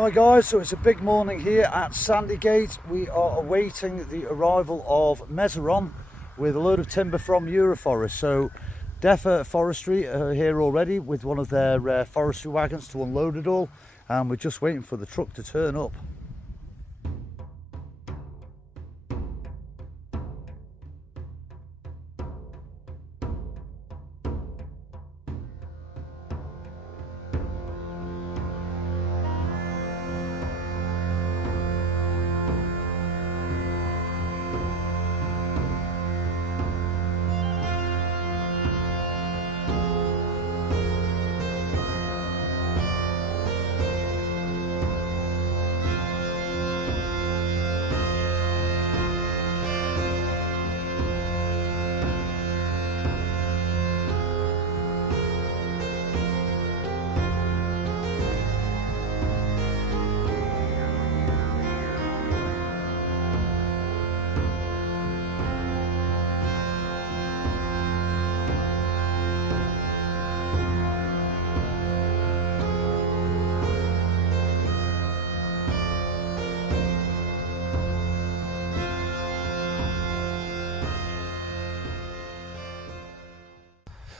Hi guys, so it's a big morning here at Sandygate. We are awaiting the arrival of Mezeron with a load of timber from Euroforest. So Defa Forestry are here already with one of their forestry wagons to unload it all, and we're just waiting for the truck to turn up.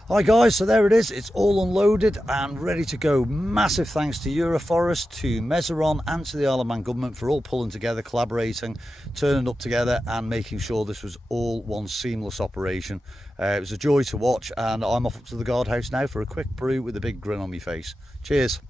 Hi guys, so there it is, it's all unloaded and ready to go. Massive thanks to Euroforest, to Mezeron and to the Isle of Man government for all pulling together, collaborating, turning up together and making sure this was all one seamless operation. It was a joy to watch, and I'm off up to the guardhouse now for a quick brew with a big grin on my face. Cheers.